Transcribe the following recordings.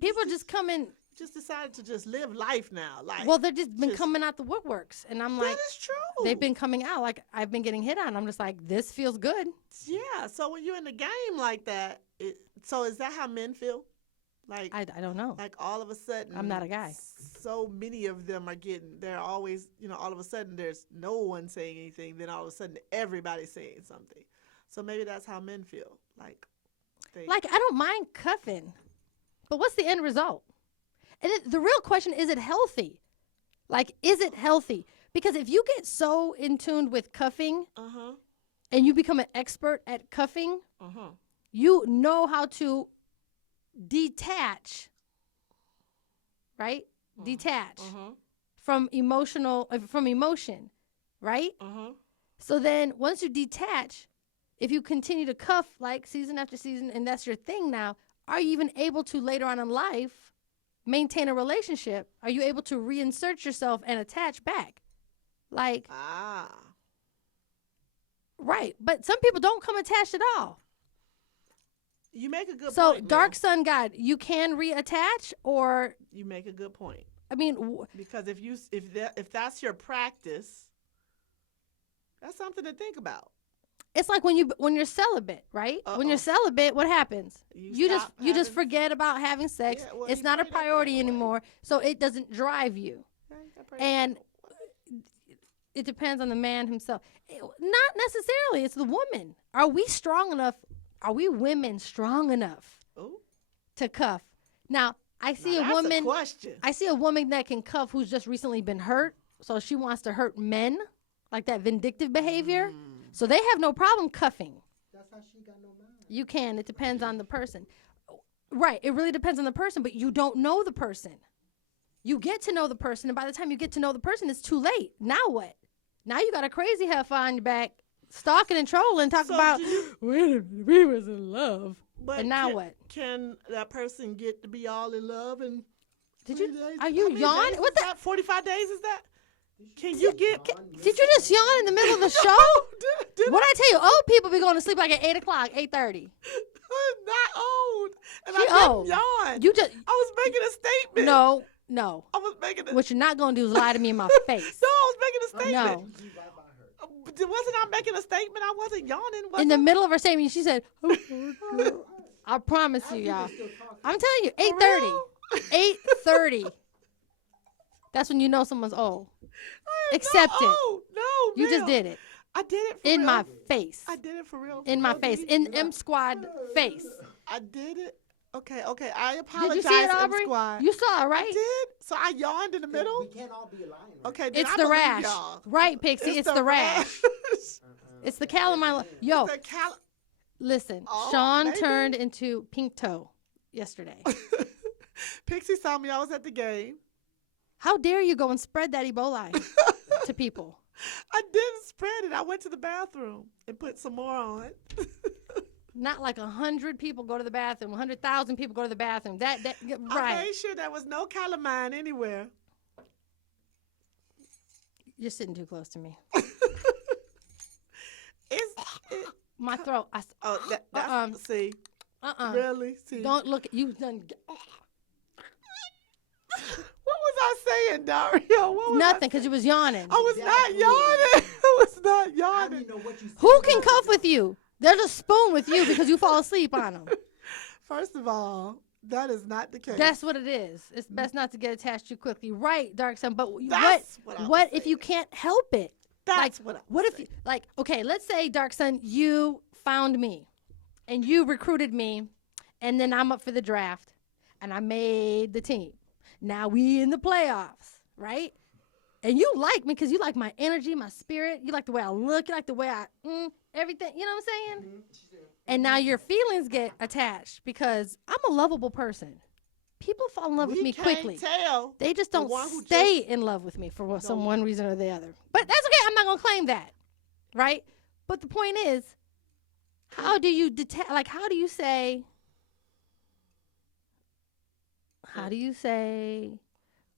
People just come in. Just decided to just live life now. Like, Well, they've just been coming out the woodworks, and I'm like, that is true. they've been coming out. Like, I've been getting hit on. I'm just like, this feels good. Yeah. So when you're in the game like that, so is that how men feel? Like, I don't know. like all of a sudden, I'm not a guy. So many of them are getting. They're always, all of a sudden there's no one saying anything. Then all of a sudden everybody's saying something. So maybe that's how men feel. Like, I don't mind cuffing, but what's the end result? And the real question, is it healthy? Like, is it healthy? Because if you get so in tune with cuffing and you become an expert at cuffing, you know how to detach, right? Detach from emotion, right? So then once you detach, if you continue to cuff like season after season and that's your thing now, are you even able to later on in life maintain a relationship? Are you able to reinsert yourself and attach back? Like, right. But some people don't come attached at all. You make a good point. So, Dark Sun God, you can reattach, or you make a good point. I mean, because if that's your practice, that's something to think about. It's like when you're celibate, right? When you're celibate, what happens? You just forget about having sex. Yeah, well, it's not a priority anymore, so it doesn't drive you. And it depends on the man himself. Not necessarily. It's the woman. Are we strong enough? Are we women strong enough to cuff? Now, I see a woman. I see a woman that can cuff who's just recently been hurt, so she wants to hurt men, like that vindictive behavior. So they have no problem cuffing. That's how she got no mind. You can. It depends on the person. Right. It really depends on the person, but you don't know the person. You get to know the person, and by the time you get to know the person, it's too late. Now what? Now you got a crazy heifer on your back, stalking and trolling, talking about, we was in love. But and now what? Can that person get to be all in love in 3 days? Are you yawning? What that? 45 days is that? Can you get? Did you just yawn in the middle of the show? What I tell you, old people be going to sleep like at 8 o'clock, 8:30. I'm not old, and she I old. Didn't yawn. You just. I was making a statement. No. I was making. What you're not gonna do is lie to me in my face. No, I was making a statement. No. Wasn't I making a statement? I wasn't yawning. In the middle of her statement, she said, "I promise you, y'all. I'm telling you, 8:30, 8:30. That's when you know someone's old. Accept it. No, you just did it. I did it for in real. My face. I did it for real. In my face. In M Squad face. I did it. Okay. I apologize. Did you see it, Aubrey? M Squad. You saw it, right? I did. So I yawned in the middle. We can't all be lying. Right? Okay. It's the rash, right, Pixie? It's the rash. It's the calamine. Yo, listen. Sean turned into Pink Toe yesterday. Pixie saw me. I was at the game. How dare you go and spread that Ebola to people? I didn't spread it. I went to the bathroom and put some more on. Not like 100 people go to the bathroom. 100,000 people go to the bathroom. That right. I made sure there was no calamine anywhere. You're sitting too close to me. My throat. See. Really? See. Don't look. You done. What was I saying, Dario? Nothing, because you was yawning. I was not yawning. I was not yawning. Who can cuff with you? There's a spoon with you because you fall asleep on them. First of all, that is not the case. That's what it is. It's best not to get attached too quickly. Right, Dark Sun. But what if you can't help it? That's what if you, like, okay, let's say, Dark Sun, you found me and you recruited me, and then I'm up for the draft and I made the team. Now we in the playoffs, right? And you like me because you like my energy, my spirit. You like the way I look. You like the way I, everything. You know what I'm saying? And now your feelings get attached because I'm a lovable person. People fall in love with me quickly. Tell they just don't stay in love with me for some one reason or the other. But that's okay. I'm not going to claim that, right? But the point is, how do you detach? Like, how do you say,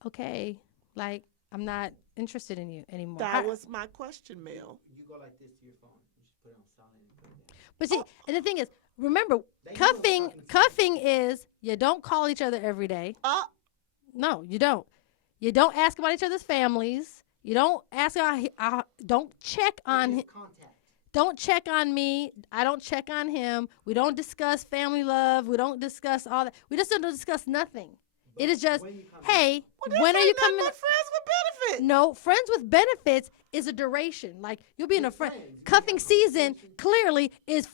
okay, like, I'm not interested in you anymore? That was my question, Mel. You go like this to your phone. You just put it on silent and put it down. But see, and the thing is, remember, They know cuffing cuffing cuffing is you don't call each other every day. Oh, No, you don't. You don't ask about each other's families. You don't ask. Don't check on. It's contact. Don't check on me. I don't check on him. We don't discuss family love. We don't discuss all that. We just don't discuss nothing. But it is just, when you come hey, well, this when are ain't you nothing coming? but friends with benefits. No, friends with benefits is a duration. Like you'll be in a With friend. friends, you Cuffing have season conversation. clearly is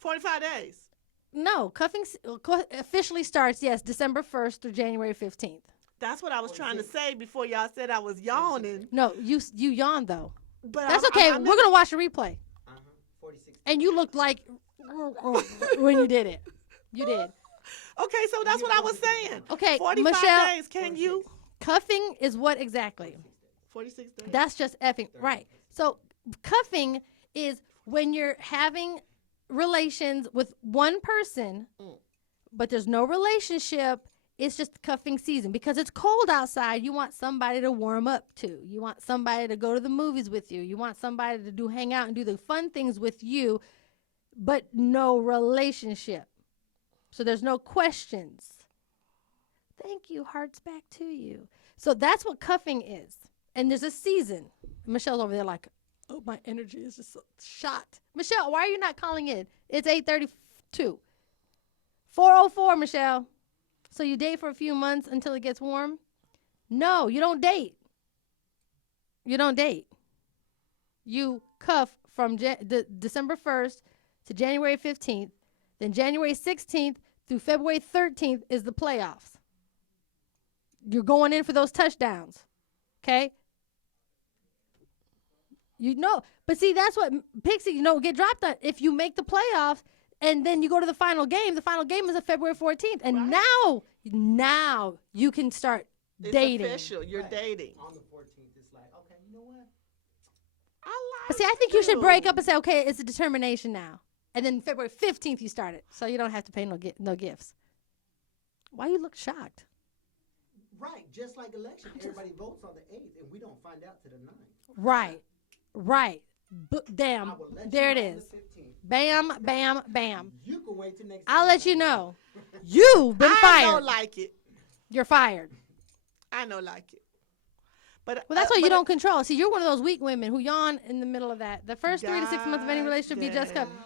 45 days. no cuffing officially starts December 1st through January 15th. That's what I was trying to 46. say before y'all said I was yawning. No, you yawned though. But That's okay. I'm We're gonna watch the replay. 46. And you looked like when you did it. You did. Okay, so that's what I was saying. Okay, 45 Michelle. days. Can you? Cuffing is what exactly? 46 days. That's just effing right. So cuffing is when you're having relations with one person, but there's no relationship. It's just cuffing season because it's cold outside. You want somebody to warm up to. You want somebody to go to the movies with you. You want somebody to hang out and do the fun things with you, but no relationship. So there's no questions. Thank you. Hearts back to you. So that's what cuffing is. And there's a season. Michelle's over there like, oh, my energy is just so shot. Michelle, why are you not calling in? It's 8:32. 4:04, Michelle. So you date for a few months until it gets warm? No, you don't date. You don't date. You cuff from December 1st to January 15th. Then January 16th through February 13th is the playoffs. You're going in for those touchdowns. Okay? You know. But see, that's what Pixie, get dropped on. If you make the playoffs and then you go to the final game is on February 14th. And Right. now you can start It's dating. official. You're Right. dating. On the 14th, it's like, okay, you know what? I like But see, I think you should break up and say, okay, it's a determination now. And then February 15th you start it. So you don't have to pay no gifts. Why you look shocked? Right, just like election, everybody votes on the 8th, and we don't find out to the 9th. Right. Damn. I will let There you it know on is. the 15th. Bam, bam, bam. You can wait till next I'll time. let you know. You've been I fired. don't like it. You're fired. I don't like it. But Well, that's why you but don't control. See, you're one of those weak women who yawn in the middle of that. The first 3 to 6 months of any God relationship be just damn. cuffing.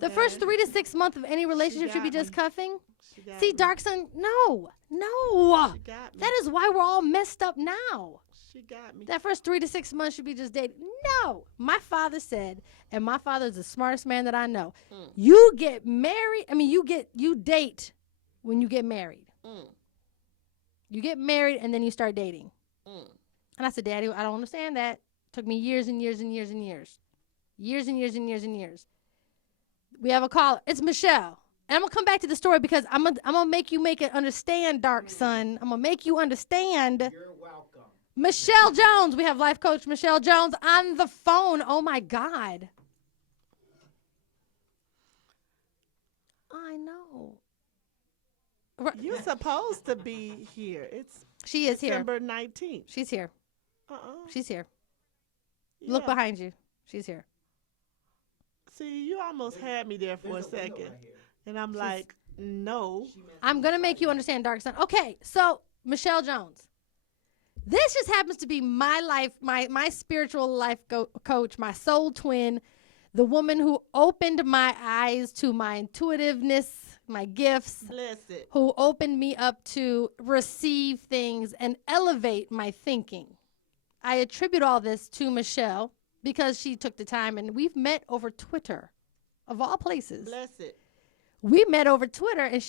The first 3 to 6 months of any relationship should be got just me. cuffing. She got See, me. dark sun, no. She got me. That is why we're all messed up now. She got me. That first 3 to 6 months should be just dating. No. My father said, and my father is the smartest man that I know. You get married. You date when you get married. You get married and then you start dating. And I said, Daddy, I don't understand that. Took me years and years and years and years. Years and years and years and years. We have a caller. It's Michelle. And I'm going to come back to the story because I'm gonna make you make it understand, dark son. I'm going to make you understand. You're welcome. Michelle Jones. We have life coach Michelle Jones on the phone. Oh, my God. I know. You're supposed to be here. It's She is here. December 19th. She's here. Uh-uh. She's here. Look Yeah. behind you. She's here. See, you almost had me there for a There's window second. right here. And I'm like, no. She meant I'm going to make you understand, dark son. Okay, so Michelle Jones. This just happens to be my life, my spiritual life coach, my soul twin, the woman who opened my eyes to my intuitiveness, my gifts, Bless it. who opened me up to receive things and elevate my thinking. I attribute all this to Michelle because she took the time, and we've met over Twitter, of all places. Bless it. We met over Twitter, and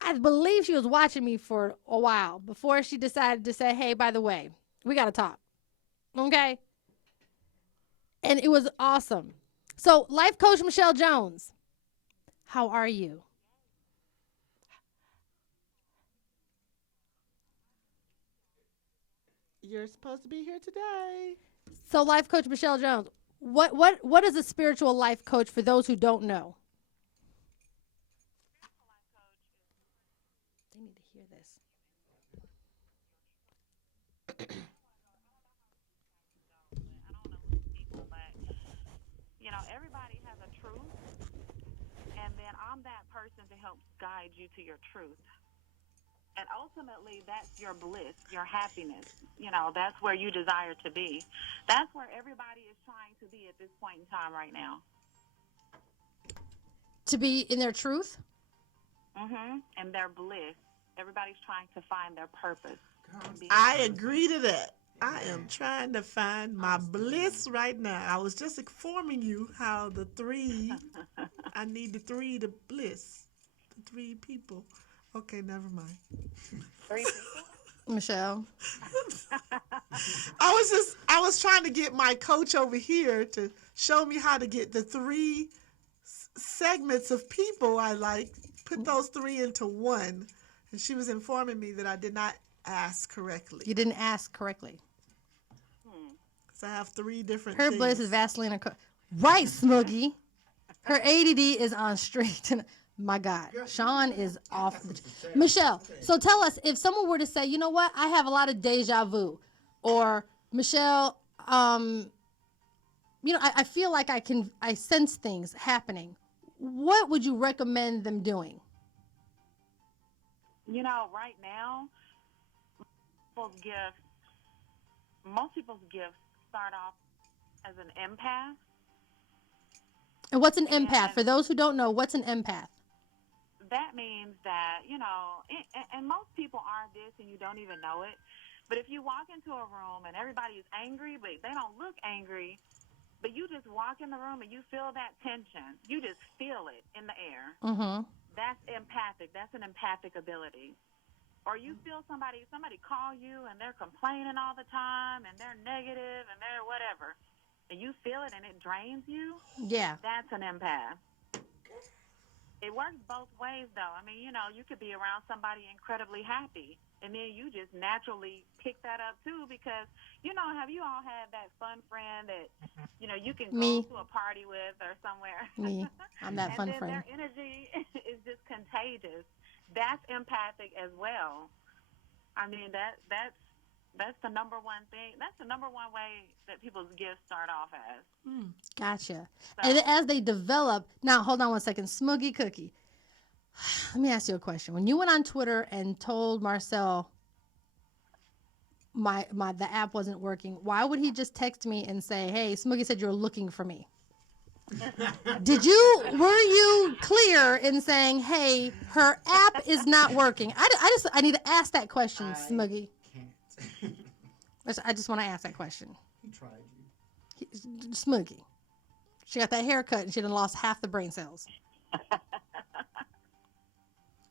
I believe she was watching me for a while before she decided to say, hey, by the way, we got to talk. Okay? And it was awesome. So, life coach Michelle Jones, how are you? You're supposed to be here today. So, life coach Michelle Jones, what is a spiritual life coach for those who don't know? They need to hear this. Everybody has a truth, and then person to help guide you to your truth. And ultimately, that's your bliss, your happiness. That's where you desire to be. That's where everybody is trying to be at this point in time right now. To be in their truth? And their bliss. Everybody's trying to find their purpose. I agree to that. I am trying to find my bliss right now. I was just informing you how the three, I need the three to bliss. The three people. Okay, never mind. 3 people? Michelle. I was trying to get my coach over here to show me how to get the three segments of people I like, put those three into one. And she was informing me that I did not ask correctly. You didn't ask correctly. Because I have three different Her things. bliss is Vaseline. Right, Smoogie. Her ADD is on straight. My God. Sean is off. Michelle, so tell us, if someone were to say, you know what, I have a lot of deja vu. Or, Michelle, I feel like I sense things happening. What would you recommend them doing? Right now, most people's gifts start off as an empath. And what's an empath? For those who don't know, what's an empath? That means that, and most people are this and you don't even know it. But if you walk into a room and everybody is angry, but they don't look angry, but you just walk in the room and you feel that tension. You just feel it in the air. That's empathic. That's an empathic ability. Or you feel somebody call you and they're complaining all the time and they're negative and they're whatever. And you feel it and it drains you. Yeah. That's an empath. It works both ways, though. I mean, you could be around somebody incredibly happy, and then you just naturally pick that up, too, because, have you all had that fun friend that, you can go to a party with or somewhere? Me. I'm that fun and then friend. Their energy is just contagious. That's empathic as well. I mean, that's the number one thing. That's the number one way that people's gifts start off as. Gotcha. So, And as they develop, now hold on one second, Smoogie Cookie. Let me ask you a question. When you went on Twitter and told Marcel the app wasn't working, why would he just text me and say, "Hey, Smoogie said you're looking for me"? Were you clear in saying, "Hey, her app is not working"? I need to ask that question, Smoogie. Can't. I just want to ask that question. He tried you. Smoogie. She got that haircut and she done lost half the brain cells.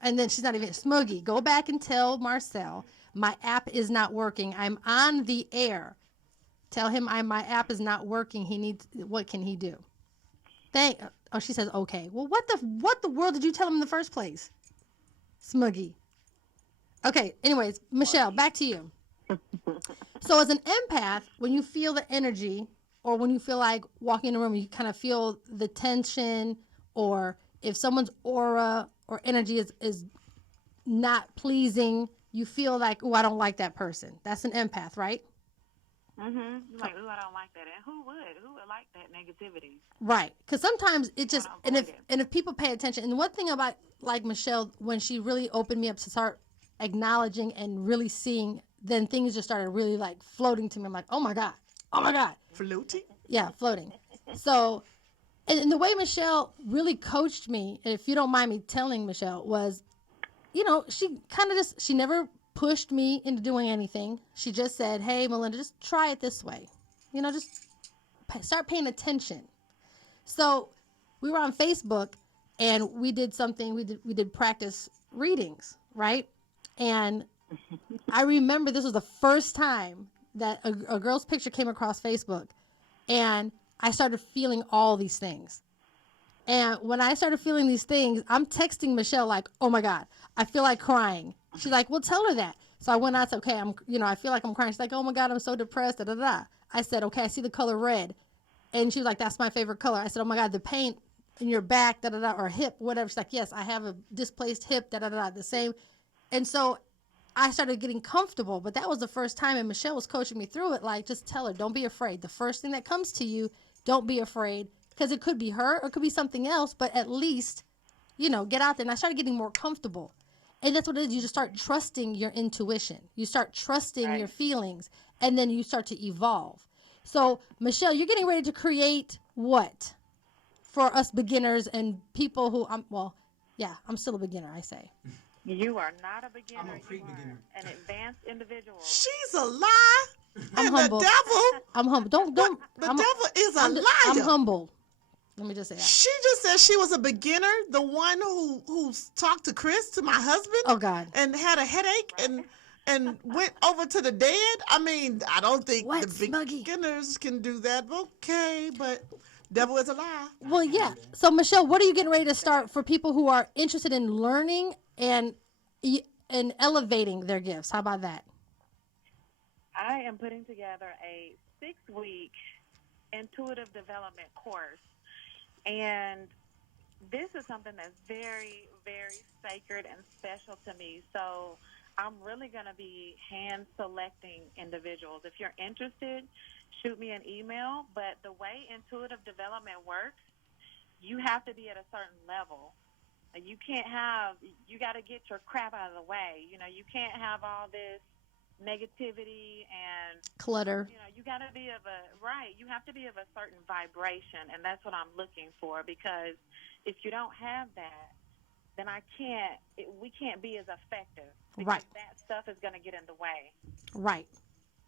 And then she's not even, Smoogie, go back and tell Marcel, my app is not working. I'm on the air. Tell him my app is not working. What can he do? She says, okay. Well, what the world did you tell him in the first place? Smoogie. Okay, anyways, Michelle, back to you. So as an empath, when you feel the energy or when you feel like walking in a room, you kind of feel the tension, or if someone's aura or energy is not pleasing, you feel like, oh, I don't like that person. That's an empath, right? Like, oh, I don't like that. And who would like that negativity? Right. Because sometimes it just, and if people pay attention, and one thing about like Michelle, when she really opened me up to start acknowledging and really seeing, then things just started really like floating to me. I'm like, oh my God. Floating? Yeah, floating. So, and the way Michelle really coached me, if you don't mind me telling Michelle, was, she kind of she never pushed me into doing anything. She just said, hey, Melinda, just try it this way. Just start paying attention. So we were on Facebook and we did something, we did practice readings, right? And I remember this was the first time that a girl's picture came across Facebook, and I started feeling all these things. And when I started feeling these things, I'm texting Michelle like, oh my God, I feel like crying. She's like, well, tell her that. So I went out and said, okay, I feel like I'm crying. She's like, oh my God, I'm so depressed, da da da. I said, okay, I see the color red. And she was like, that's my favorite color. I said, oh my God, the pain in your back, da da da, or hip, whatever. She's like, yes, I have a displaced hip, da da da, the same. And so I started getting comfortable, but that was the first time, and Michelle was coaching me through it. Like, just tell her, don't be afraid. The first thing that comes to you, don't be afraid, because it could be her or it could be something else, but at least get out there. And I started getting more comfortable. And that's what it is. You just start trusting your intuition. You start trusting your feelings. And then you start to evolve. So, Michelle, you're getting ready to create what? For us beginners and people who, I'm still a beginner, I say. You are not a beginner. I'm a pre-beginner. You are an advanced individual. She's a lie. I'm and humble. the devil, I'm humble. Don't. the devil is a liar. I'm humble. Let me just say that. She just said she was a beginner, the one who talked to Chris, to my husband. Oh, God. And had a headache and went over to the dead. I mean, I don't think What, the Smuggy? beginners can do that. Okay, but devil is a lie. Well, yeah. So, Michelle, what are you getting ready to start for people who are interested in learning and elevating their gifts? How about that? I am putting together a 6-week intuitive development course. And this is something that's very, very sacred and special to me. So I'm really going to be hand selecting individuals. If you're interested, shoot me an email. But the way intuitive development works, you have to be at a certain level. You got to get your crap out of the way. You can't have all this negativity and Clutter. You got to be you have to be of a certain vibration, and that's what I'm looking for, because if you don't have that, then we can't be as effective, because that stuff is going to get in the way. Right.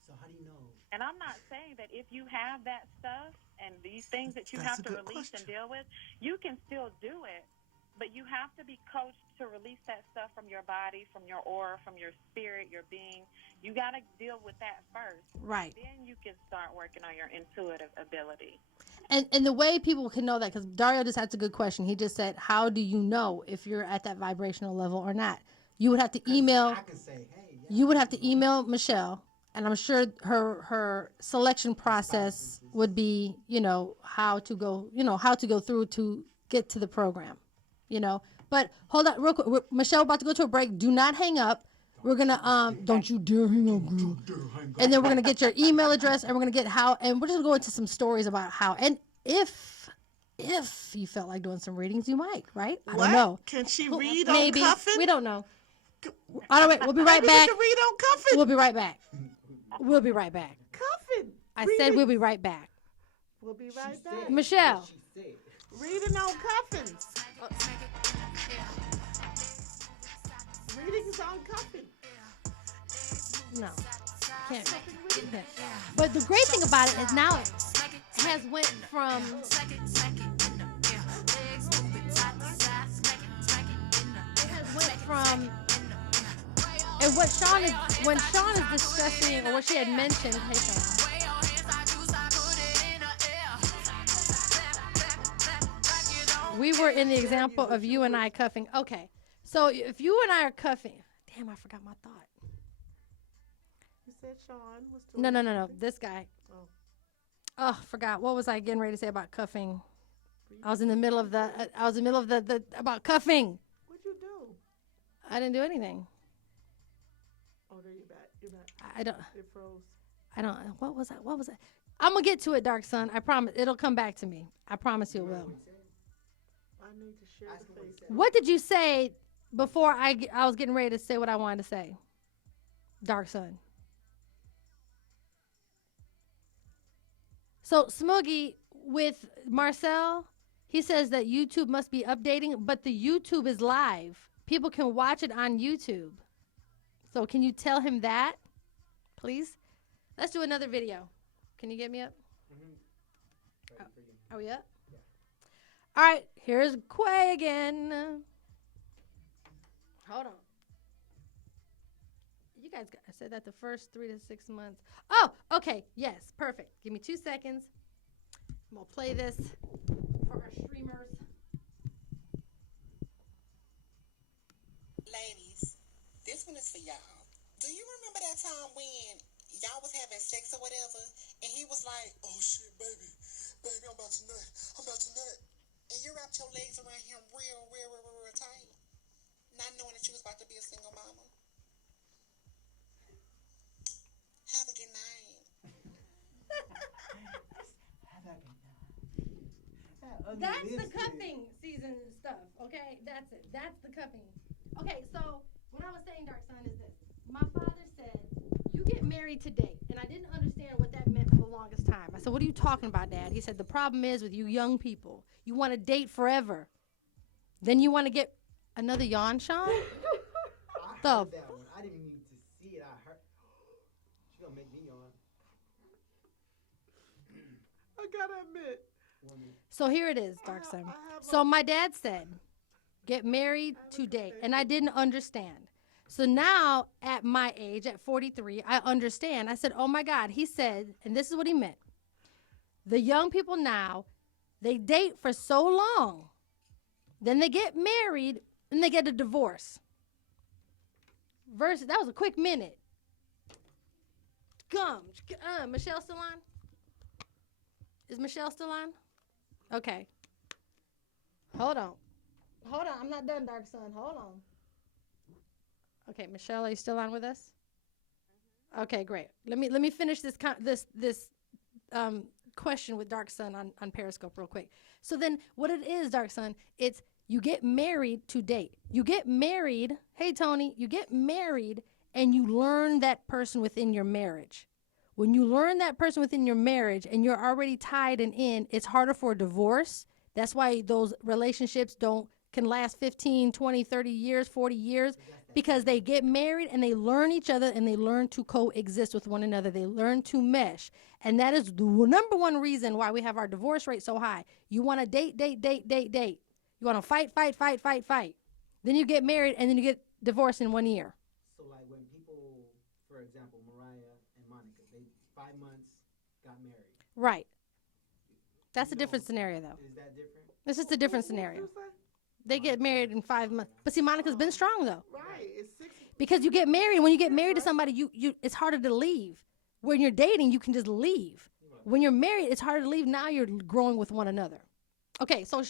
So how do you know? And I'm not saying that if you have that stuff and these things that you have to release and deal with, you can still do it. But you have to be coached to release that stuff from your body, from your aura, from your spirit, your being. You got to deal with that first. Right. Then you can start working on your intuitive ability. And the way people can know that, because Dario just asked a good question. He just said, how do you know if you're at that vibrational level or not? You would have to email. I can say, hey. Yeah, you would have to email Michelle, and I'm sure her selection process would be, how to go through to get to the program. But hold on real quick. Michelle, about to go to a break. Do not hang up. We're gonna don't you dare hang up, girl. And then we're gonna get your email address, and we're gonna get how, and we're just gonna go into some stories about how, and if you felt like doing some readings, you might, right? I don't know. Can she read Maybe. on cuffing? We don't know. All right, we'll be right back. Maybe she can read on cuffing. We'll be right back. We'll be right back. Cuffing. I said we'll be right back. We'll be right back. Michelle. She said. Reading on cuffins. Readings on cuffing. No, can't. But the great thing about it is now it has went from and when Sean is discussing, or what she had mentioned, hey Sean. We were in the example of you and I cuffing. Okay, so if you and I are cuffing, damn, I forgot my thought. You said Sean was doing No. This guy. Oh, forgot. What was I getting ready to say about cuffing? I was in the middle of the about cuffing. What'd you do? I didn't do anything. Oh, there you're back. You're back. I don't. It froze. I don't. What was I? I'm gonna get to it, Dark Sun. I promise. It'll come back to me. I promise you it will. I need to share the face. What did you say before I was getting ready to say what I wanted to say? Dark Sun. So Smuggy with Marcel, he says that YouTube must be updating, but the YouTube is live. People can watch it on YouTube. So can you tell him that, please? Let's do another video. Can you get me up? Mm-hmm. Are we up? Yeah. All right, here's Quay again. Hold on. You guys I said that the first 3 to 6 months. Oh, okay. Yes, perfect. Give me 2 seconds. I'm going to play this for our streamers. Ladies, this one is for y'all. Do you remember that time when y'all was having sex or whatever, and he was like, oh shit, baby, I'm about to nut. And you wrapped your legs around him real tight, not knowing that you was about to be a single mama? Have a good night. That's the cuffing season stuff, Okay, that's it. That's the cuffing. Okay, so what I was saying, Dark Son, is this. My father said, you get married today. And I didn't understand what that meant for the longest time. I said, what are you talking about, Dad? He said, the problem is with you young people, you want to date forever. Then you want to get another yawn, Sean? I The heard that one. I didn't need to see it. I heard. She gonna make me yawn. I gotta admit. Woman. So here it is, Dark I Son. have So my dad said, get married today. And I didn't understand. So now at my age, at 43, I understand. I said, oh my God. He said, and this is what he meant. The young people now, they date for so long. Then they get married and they get a divorce. That was a quick minute. Michelle still on? Is Michelle still on? Okay. Hold on. I'm not done, Dark Son. Hold on. Okay, Michelle, are you still on with us? Okay, great. Let me finish this question with Dark Son on Periscope real quick. So then, what it is, Dark Son, it's you get married to date. You get married. Hey, Tony, you get married and you learn that person within your marriage. When you learn that person within your marriage and you're already tied and in, it's harder for a divorce. That's why those relationships can last 15, 20, 30 years, 40 years, because they get married and they learn each other and they learn to coexist with one another. They learn to mesh. And that is the number one reason why we have our divorce rate so high. You want to date. You want to fight. Then you get married and then you get divorced in 1 year. So like when people, for example, Mariah and Monica, they 5 months got married. Right. That's a different scenario, though. Is that different? It's just a different scenario. They get married in 5 months. But see, Monica's been strong, though. Right. It's 6. Because you get married. When you get married to somebody, you it's harder to leave. When you're dating, you can just leave. When you're married, it's harder to leave. Now you're growing with one another. Okay, so,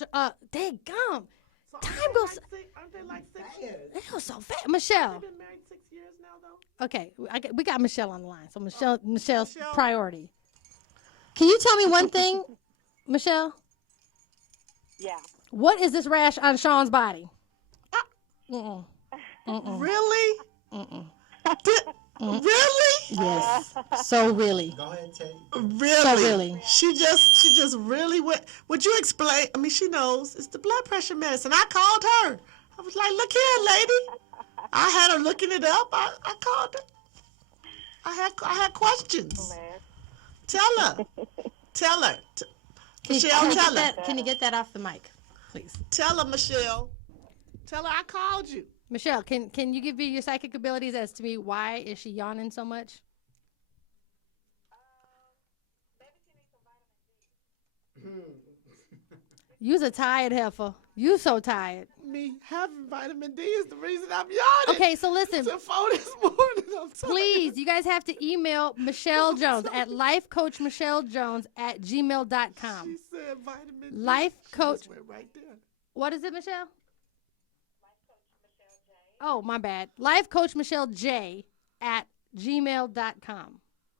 dang gum. So Time aren't goes. Aren't they like 6 Fast. years? It goes so fast. Michelle. They've been married 6 years now, though. Okay, we got Michelle on the line. So Michelle's Michelle. priority. Can you tell me one thing, Michelle? Yeah. What is this rash on Sean's body? Mm-mm. Really? Really? Yes. So really. Go ahead, Tay. Really? So really. She just really went. Would you explain? I mean, she knows it's the blood pressure medicine. I called her. I was like, look here, lady. I had her looking it up. I called her. I had questions. Tell her. Michelle, tell her. Can you get that off the mic, please? Tell her, Michelle. Tell her I called you. Michelle, can you give me your psychic abilities as to me why is she yawning so much? You's a tired heifer. You so tired. Me having vitamin D is the reason I'm yawning. Okay, so listen. It's 4 this morning. I'm tired. Please, you guys have to email Michelle Jones at lifecoachmichellejones@gmail.com. She said vitamin D. Life She coach. just went right there. What is it, Michelle? Oh, my bad. lifecoachmichelleJ@gmail.com.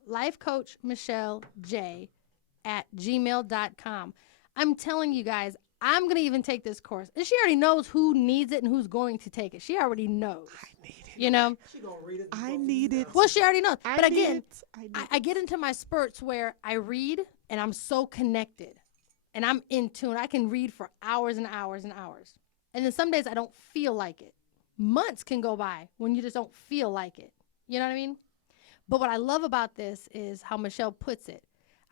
lifecoachmichelleJ@gmail.com. I'm telling you guys, I'm going to even take this course. And she already knows who needs it and who's going to take it. She already knows. I need it. You know? She gonna read it. I need it. Well, she already knows. But again, I I get into my spurts where I read and I'm so connected and I'm in tune. I can read for hours and hours and hours. And then some days I don't feel like it. Months can go by when you just don't feel like it. You know what I mean? But what I love about this is how Michelle puts it.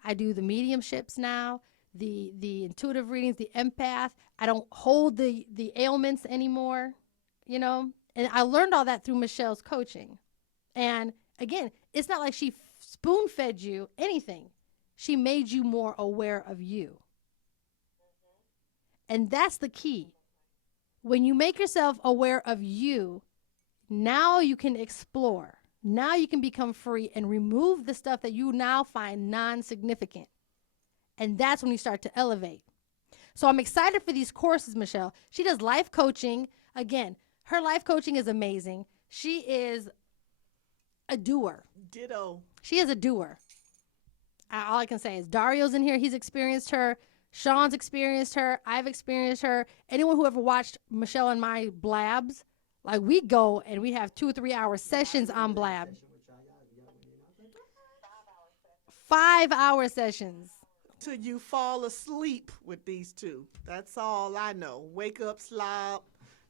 I do the mediumships now, the intuitive readings, the empath. I don't hold the ailments anymore, you know? And I learned all that through Michelle's coaching. And again, it's not like she spoon-fed you anything. She made you more aware of you. And that's the key. When you make yourself aware of you, now you can explore. Now you can become free and remove the stuff that you now find non-significant. And that's when you start to elevate. So I'm excited for these courses, Michelle. She does life coaching. Again, her life coaching is amazing. She is a doer. Ditto. She is a doer. All I can say is Dario's in here. He's experienced her. Sean's experienced her. I've experienced her. Anyone who ever watched Michelle and my blabs, like we go and we have 2 or 3 hour sessions on blab. 5-hour sessions. Till you fall asleep with these two. That's all I know. Wake up, slop,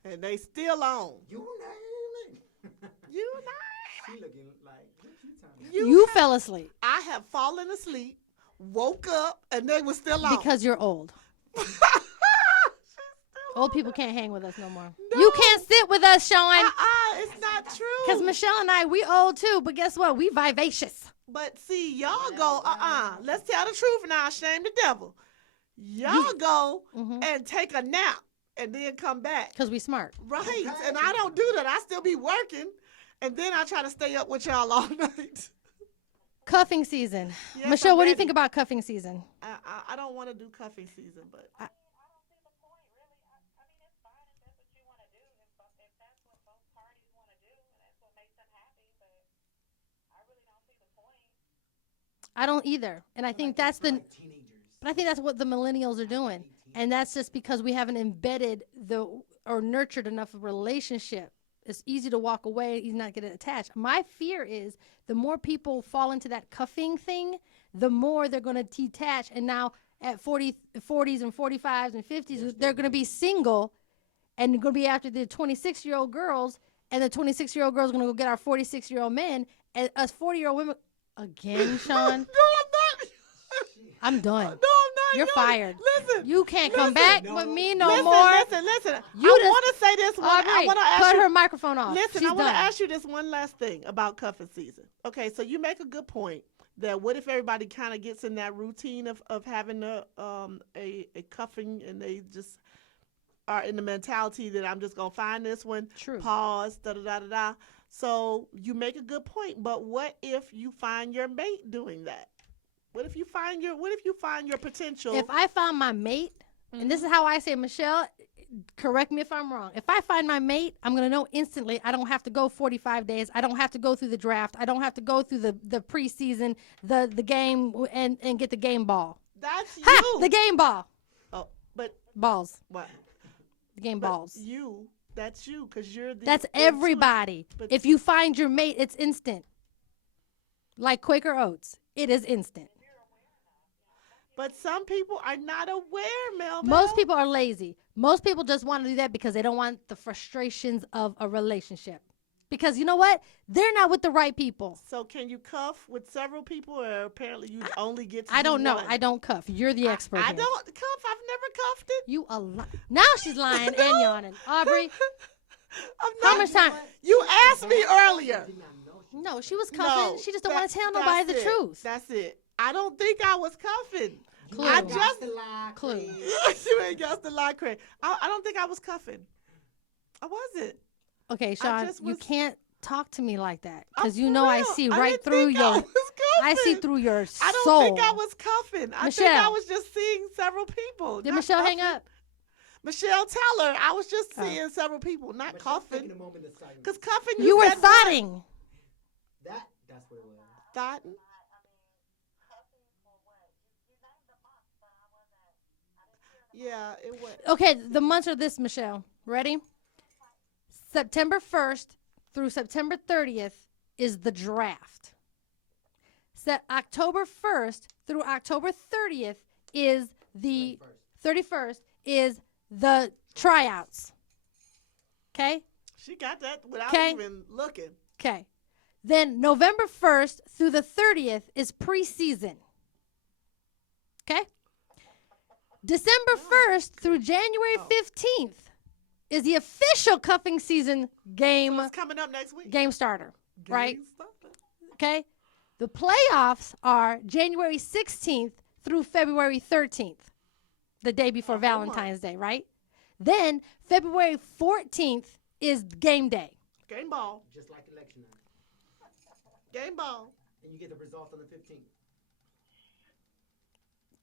and they still on. You name it. You know. She looking like what you talking about? You fell asleep I have fallen asleep, woke up, and they were still on. because you're old. She's still Old on. people can't hang with us no more. No. You can't sit with us, Sean. It's not true. Because Michelle and I, we old too, but guess what? We vivacious. But see, y'all go, let's tell the truth now, shame the devil. Y'all go and take a nap and then come back. Because we smart. Right. And I don't do that. I still be working. And then I try to stay up with y'all all night. Cuffing season. Yes, Michelle, I'm what do you ready. think about cuffing season? I don't want to do cuffing season, but I don't see the point, really. I mean, it's fine if that's what you want to do, if that's what both parties want to do, and that's what makes them happy. But I really don't see the point. I don't either. And I think that's the, Like teenagers. but I think that's what the millennials are doing. And that's just because we haven't embedded or nurtured enough of a relationship. It's easy to walk away, easy not get attached. My fear is the more people fall into that cuffing thing, the more they're going to detach. And now at 40s and 45s and 50s, they're going to be single and going to be after the 26-year-old girls. And the 26-year-old girls are going to go get our 46-year-old men. And us 40-year-old women, again, Sean, no, I'm not. I'm done. No, I'm not. You're fired. Listen. You can't come back with me no listen, more. Listen. You I just- want to say this one. I Aubrey, want to ask cut you. her microphone off. Listen, She's I want to done. ask you this one last thing about cuffing season. Okay, so you make a good point that what if everybody kind of gets in that routine of having a cuffing and they just are in the mentality that I'm just gonna find this one, True. pause, da da da da da. So you make a good point, but what if you find your mate doing that? What if you find your potential? If I found my mate, and this is how I say, Michelle, correct me if I'm wrong. If I find my mate, I'm going to know instantly. I don't have to go 45 days. I don't have to go through the draft. I don't have to go through the preseason, the game, and get the game ball. That's you. Ha! The game ball. Oh, but Balls. what? The game But balls. you. That's you, because you're the. That's everybody. But- If you find your mate, it's instant. Like Quaker Oats, it is instant. But some people are not aware, Mel. Most people are lazy. Most people just want to do that because they don't want the frustrations of a relationship. Because you know what? They're not with the right people. So can you cuff with several people, or apparently you only get to I do don't know. one? I don't cuff. You're the expert. I here. don't cuff. I've never cuffed it. You a li- Now she's lying and yawning. Aubrey, I'm how not. much time? You asked me earlier. Did not know she No, she was cuffing. No, She just don't that- want to tell nobody the that's it. truth. That's it. I don't think I was cuffing. Clue. I got just to lie, Clue. Chris. you ain't got the lie, Craig. I don't think I was cuffing. I wasn't. Okay, Sean, just you was- can't talk to me like that I'm because you for know I real. see I right didn't through think I your. was I see cuffing. through your soul. I don't think I was cuffing. I think I Michelle. was just seeing several people. Did not Michelle hang cuffing. up? Michelle, tell her I was just Oh. seeing several people, not But she's cuffing. taking a moment of silence. Because cuffing, You were said what? thoughting. That's what it was. Thoughting. Yeah, it was. Okay, the months are this, Michelle. Ready? September 1st through September 30th is the draft. October 1st through October 30th is the 31st is the tryouts. Okay? She got that without 'Kay. even looking. Okay. Then November 1st through the 30th is preseason. Okay? December 1st through January 15th is the official cuffing season game It's coming up next week. game starter, right? Game starter. Okay? The playoffs are January 16th through February 13th, the day before Valentine's Day, right? Then February 14th is game day. Game ball. Just like election night. Game ball. And you get the results on the 15th.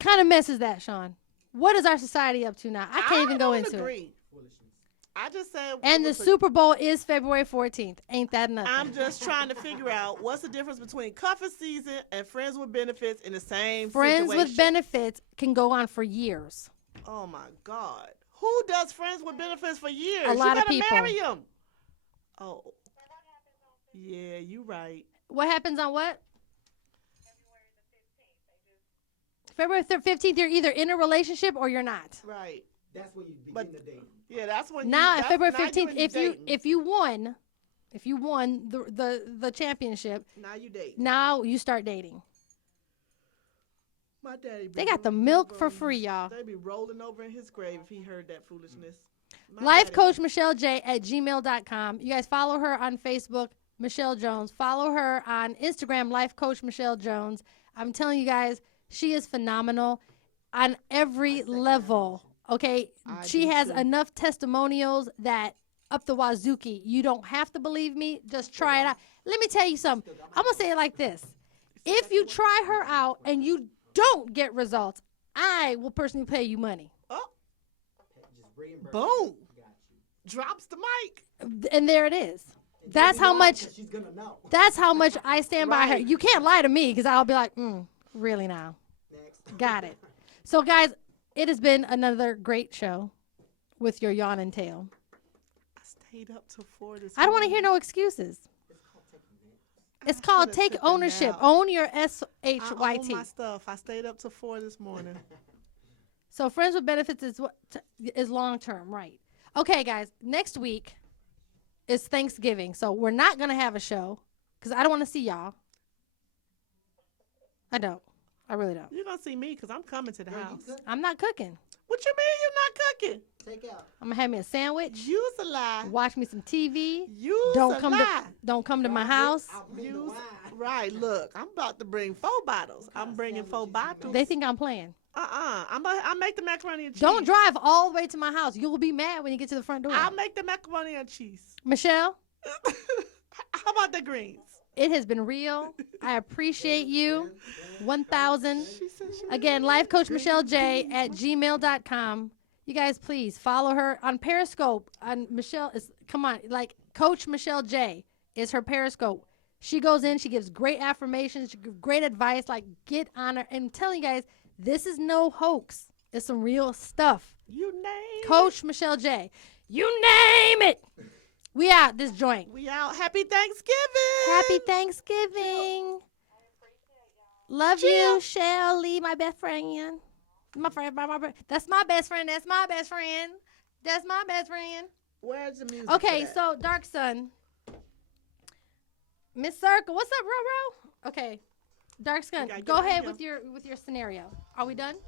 Kind of messes that, Sean. What is our society up to now? I can't even go don't into it. agree. Foolishness. I just said. And the what's Super Bowl is February 14th. Ain't that nothing? I'm just trying to figure out what's the difference between cuffing season and friends with benefits in the same Friends situation. with benefits can go on for years. Oh my God. Who does friends with benefits for years? A lot you of people. Marry them. Oh. Yeah, you right. What happens on what? February 15th, you're either in a relationship or you're not. Right. That's when you begin the date. Yeah, that's when. Now, you, at February now 15th, dating. if you won the championship, Now you date. now you start dating. My daddy. They got the milk for free, y'all. They be rolling over in his grave if he heard that foolishness. Life Coach Michelle J at gmail.com. You guys follow her on Facebook, Michelle Jones. Follow her on Instagram, Life Coach Michelle Jones. I'm telling you guys, she is phenomenal on every level. Okay, she has enough testimonials that up the wazookie. You don't have to believe me. Just try it out. Let me tell you something. I'm gonna say it like this: if you try her out and you don't get results, I will personally pay you money. Oh, Just reimburse. boom! Got you. Drops the mic. And there it is. And That's don't how lie, much. 'cause she's gonna know. That's how much I stand by her. Right. You can't lie to me because I'll be like, really now. Next. Got it. So, guys, it has been another great show with your yawning tail. I stayed up till 4 this I don't want to morning. hear no excuses. It's called shoulda take took a ownership. nap. Own your I own SHYT. my stuff. I stayed up till 4 this morning. So, friends with benefits is long term, right? Okay, guys. Next week is Thanksgiving, so we're not gonna have a show because I don't want to see y'all. I don't. I really don't. You're gonna see me because I'm coming to the Girl, you house. cook, I'm not cooking. What you mean you're not cooking? take out. I'm gonna have me a sandwich. You's a lie. Watch me some TV. You's Don't a come lie. don't come to my house. I'll bring the You's wine. right. Look, I'm about to bring 4 bottles. I'm bringing 4 bottles. They think I'm playing. I'll make the macaroni and cheese. Don't drive all the way to my house. You will be mad when you get to the front door. I'll make the macaroni and cheese. Michelle, How about the greens? it has been real. I appreciate you. 1,000. She said she Again, Life Coach Michelle J at gmail.com. You guys, please follow her on Periscope. On Michelle is come on, like Coach Michelle J is her Periscope. She goes in, she gives great affirmations, she gives great advice. Like get on her. And I'm telling you guys, this is no hoax. It's some real stuff. You name Coach Michelle J. You name it. We out this joint. We out. Happy Thanksgiving. Happy Thanksgiving. Love you, Shelly, my best friend. My friend, that's my best friend. That's my best friend. That's my best friend. Where's the music? Okay, for that? so Dark Sun. Miss Circle, what's up, Roro? Okay. Dark Sun, gotta go get out of ahead here. with your scenario. Are we done?